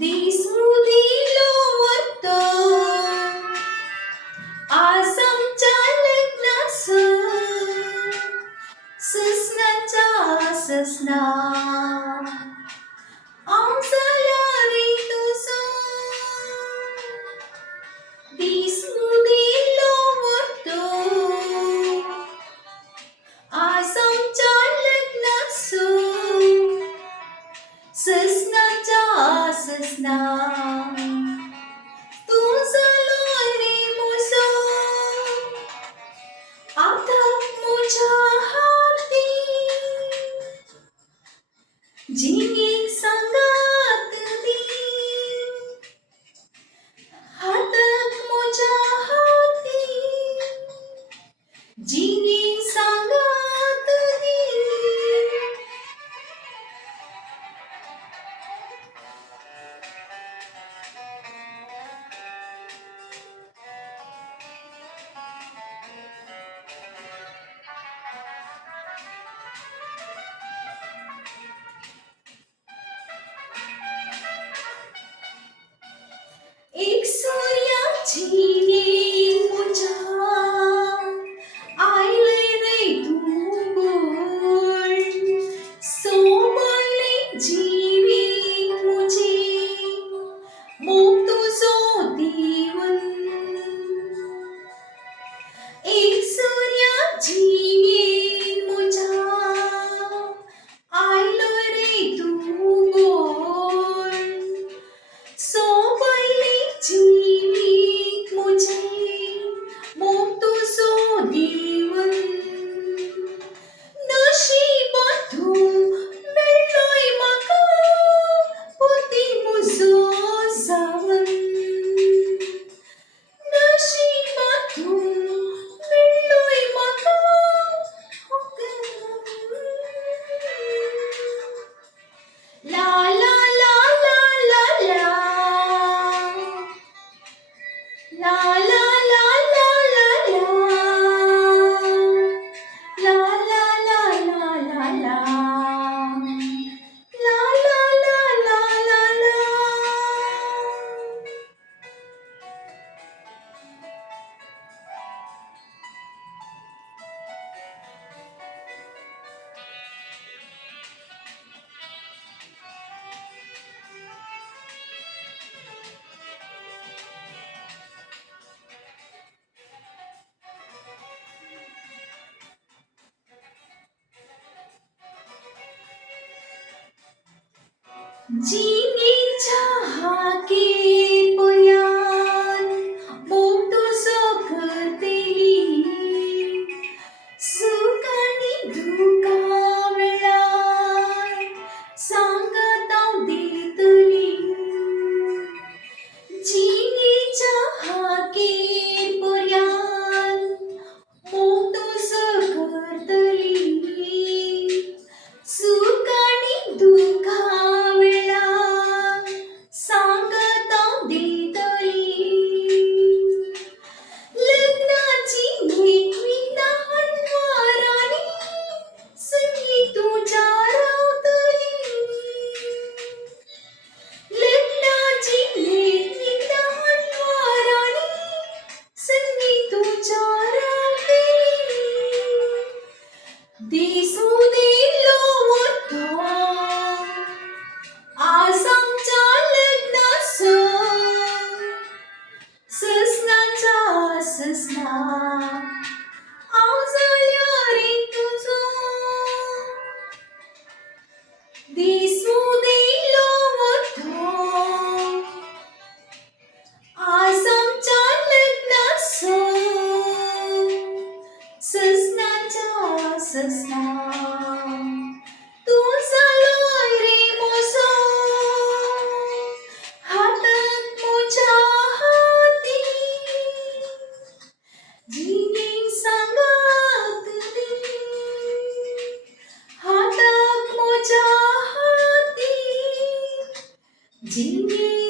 Dees udello vortho आसामच्या लग्नाचं ससनाचा ससना आमचाला रे तुझा Dees udello vortho आसामच्या लग्नाचं ससनाचा ससना तुझा रे मुझा आता मुझ्या हाती जिने सांगत दी हातात मुझ्या हाती जिने सांगत दी एक सूर्याची मुझ्या आईले रे तू बोल सोबले जीवी मुझे मोग तुझो देवन एक सूर्याची मुझ्या आईले रे तू बोल सोबले जीवित मुझे मोग तुझो देवन नशिबातून मेळ्ळोय म्हाका पती मुजो जावन नशिबातून मेळ्ळोय म्हाका ला ला ला ला ला ला La la la la la la La la la la la la La la la la la la जिनीच्या Hake पयान मोग तुझो करतेली सुख आनी दुखा वेळार सांगत हांव दितली जिनीच्या हाके पयान मोग तुझो करतली सुख आनी दुखा सांगत हांव दितली लग्नाची नेटविना हणवारांनी संगी तुझ्या रावतली लग्नाची नेटविना हणवारांनी संगी तुझ्या रावतली Dees udello vortho आसामच्या लग्नाचं ससनाचा ससना आमचाला रे तुझो Dees udello vortho आसामच्या लग्नाचं ससनाचा ससना तुझा रे मुझा हातात मुझ्या हाती जिने सांगत दी हातात मुझ्या हाती जिने